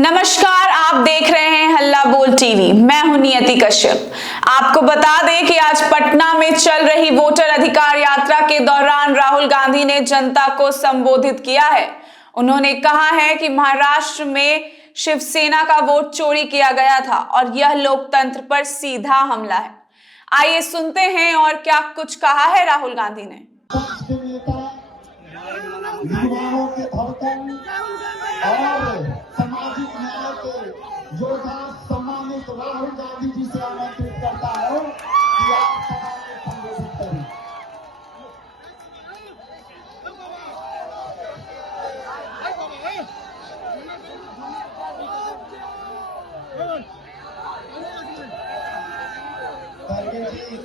नमस्कार, आप देख रहे हैं हल्ला बोल टीवी। मैं हूं नियति कश्यप। आपको बता दें कि आज पटना में चल रही वोटर अधिकार यात्रा के दौरान राहुल गांधी ने जनता को संबोधित किया है। उन्होंने कहा है कि महाराष्ट्र में शिवसेना का वोट चोरी किया गया था और यह लोकतंत्र पर सीधा हमला है। आइए सुनते हैं और क्या कुछ कहा है राहुल गांधी ने। युवाओं के धड़कन और सामाजिक न्याय के योद्धा सम्मानित राहुल गांधी जी से आमंत्रित करता है कि आप सभा में संबोधित करें। खड़गे जी,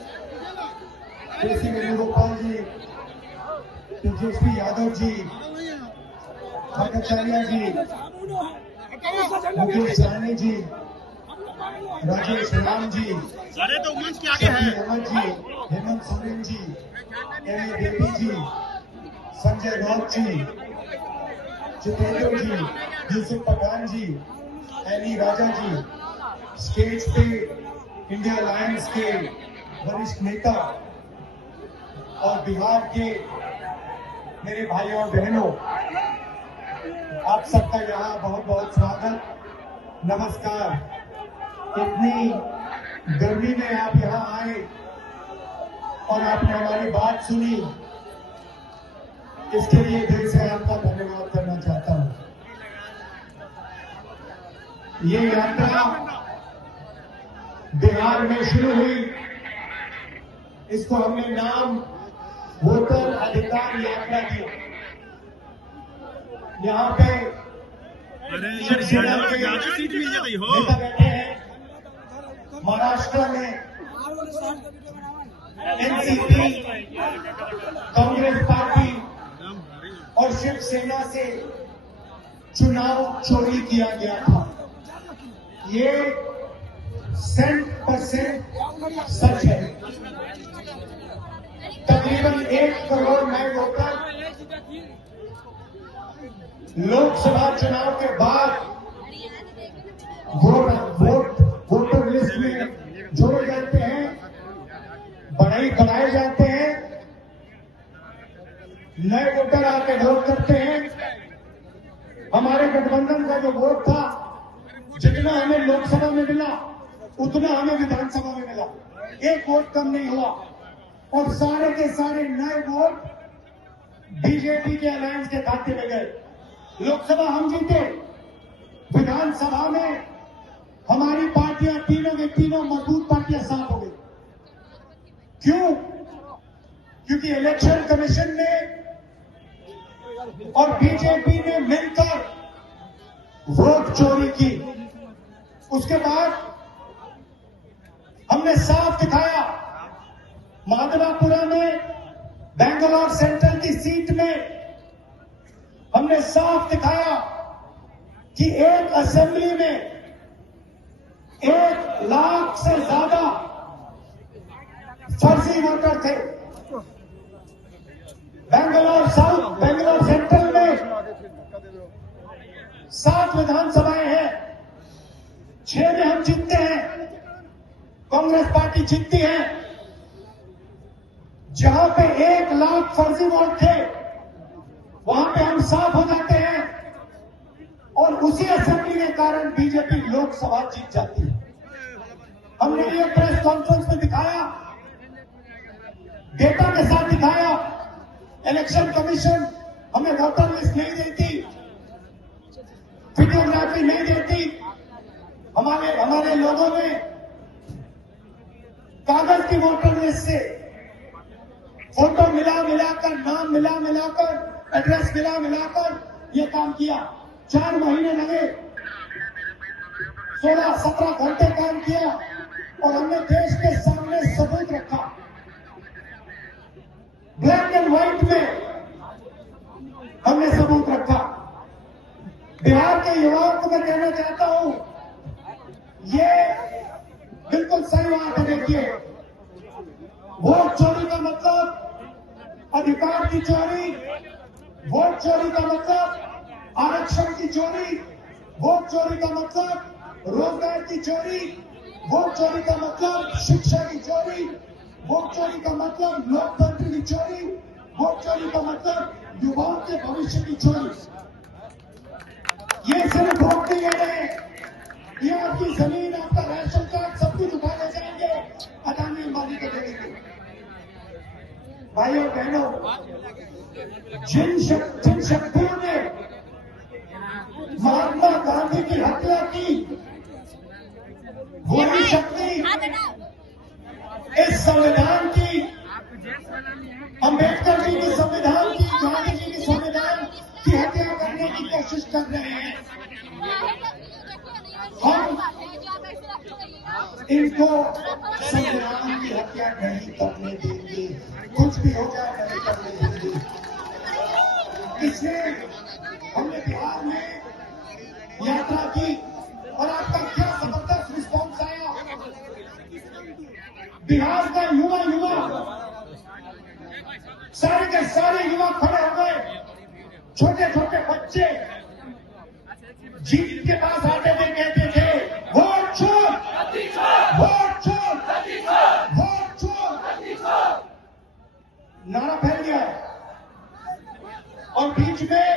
केसी वेणुगोपाल जी, तेजस्वी यादव जी, भट्टाचार्य जी, मुकेश सहनी जी, राजेश राम जी, अहमद जी, हेमंत सोरेन जी, एमी देवी जी, संजय राउत जी, जितेंद्र जी, यूसुफ पठान जी, एनी राजा जी, स्टेज पे इंडिया अलायंस के वरिष्ठ नेता और बिहार के मेरे भाइयों और बहनों, आप सबका यहाँ बहुत बहुत स्वागत, नमस्कार। इतनी गर्मी में आप यहाँ आए और आपने हमारी बात सुनी, इसके लिए दिल से आपका धन्यवाद करना चाहता हूँ। ये यात्रा बिहार में शुरू हुई, इसको हमने नाम वोटर अधिकार यात्रा दिया। यहाँ पे शिवसेना के नेता बैठे हैं, महाराष्ट्र में एनसीपी, कांग्रेस पार्टी और शिवसेना से चुनाव चोरी किया गया था। ये 100% सच है। तकरीबन 1 करोड़ नए वोटर लोकसभा चुनाव के बाद वोटर लिस्ट में जोड़े जाते हैं, बढ़ाए जाते हैं, नए वोटर आके वोट करते हैं। हमारे गठबंधन का जो वोट था, जितना हमें लोकसभा में मिला उतना हमें विधानसभा में मिला, 1 वोट कम नहीं हुआ। और सारे के सारे नए वोट बीजेपी के अलायंस के खाते में गए। लोकसभा हम जीते, विधानसभा में हमारी पार्टियां तीनों के तीनों मजबूत पार्टियां साथ हो गई। क्यों? क्योंकि इलेक्शन कमीशन ने और बीजेपी ने मिलकर वोट चोरी की। उसके बाद हमने साफ दिखाया, माधवापुरा में बेंगलोर सेंट्रल की सीट में हमने साफ दिखाया कि एक असेंबली में 1 लाख से ज्यादा फर्जी वोटर थे। बेंगलोर सेंट्रल में 7 विधानसभाएं हैं, 6 में हम जीतते हैं, कांग्रेस पार्टी जीतती है। जहां पे 1 लाख फर्जी वोट थे, वहां पे हम साफ हो जाते हैं और उसी असेंबली के कारण बीजेपी लोकसभा जीत जाती है। हमने ये प्रेस कॉन्फ्रेंस में दिखाया, डेटा के साथ दिखाया। इलेक्शन कमीशन हमें वोटर लिस्ट नहीं देती, वीडियोग्राफी नहीं देती। हमारे लोगों ने कागज की वोटर लिस्ट से फोटो मिलाकर, नाम मिलाकर, एड्रेस मिलाकर ये काम किया। 4 महीने लगे, 16-17 घंटे काम किया और हमने देश के सामने सबूत रखा, ब्लैक एंड व्हाइट में हमने सबूत रखा। बिहार के युवाओं को मैं कहना चाहता हूं, ये बिल्कुल सही बात है। देखिए, वोट चोरी का मतलब अधिकार की चोरी, वोट चोरी का मतलब आरक्षण की चोरी, वोट चोरी का मतलब रोजगार की चोरी, वोट चोरी का मतलब शिक्षा की चोरी, वोट चोरी का मतलब लोकतंत्र की चोरी, वोट चोरी का मतलब युवाओं के भविष्य की चोरी। ये सिर्फ वोट नहीं है रहे, ये आपकी जमीन, आपका राशन कार्ड सब कुछ उठा ले जाएंगे, अदानी अंबानी को दे देंगे। भाइयों बहनों, जिन शक्तियों ने महात्मा गांधी की हत्या की, वही शक्ति इस संविधान की, अंबेडकर जी की संविधान की, गांधी जी की संविधान की हत्या करने की कोशिश कर रहे हैं। हम इनको संविधान की हत्या नहीं करने देंगे, कुछ भी हो जाए नहीं करने देंगे। इसलिए हमने बिहार में यात्रा की और आपका क्या जबरदस्त रिस्पॉन्स आया। बिहार का युवा सारे के सारे युवा खड़े हो गए, छोटे छोटे बच्चे जीत के पास आते थे, कहते थे वोट चोर, वोट चोर, वोट चोर, नारा फैल गया। और बीच में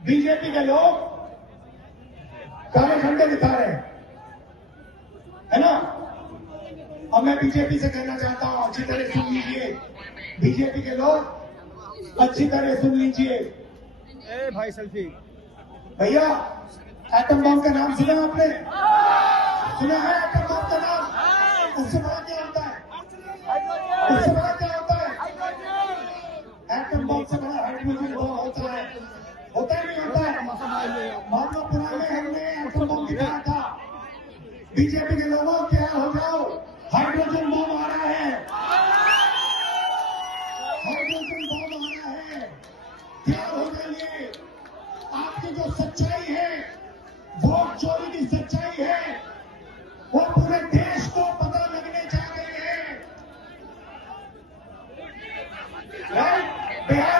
बीजेपी के लोग काले झंडे दिखा रहे हैं, है ना। अब मैं बीजेपी से कहना चाहता हूं, अच्छी तरह सुन लीजिए, बीजेपी के लोग अच्छी तरह सुन लीजिए। ए भाई सेल्फी भैया, एटम बम का नाम सुना आपने? सुना है एटम बम का नाम? उससे बड़ा क्या होता है? उससे बड़ा क्या होता है? एटम बम से बड़ा हाइड्रोजन बम होता है। होता है नहीं होता है? माधवपुरा में हमने एटम बम दिखाया था। बीजेपी के लोगों क्या हो जाओ, हाइड्रोजन बम आ रहा है, हाइड्रोजन बम आ रहा है, क्या हो जाइए। आपकी जो सच्चाई है, वोट चोरी की सच्चाई है, वो पूरे देश को पता लगने जा रही है। बिहार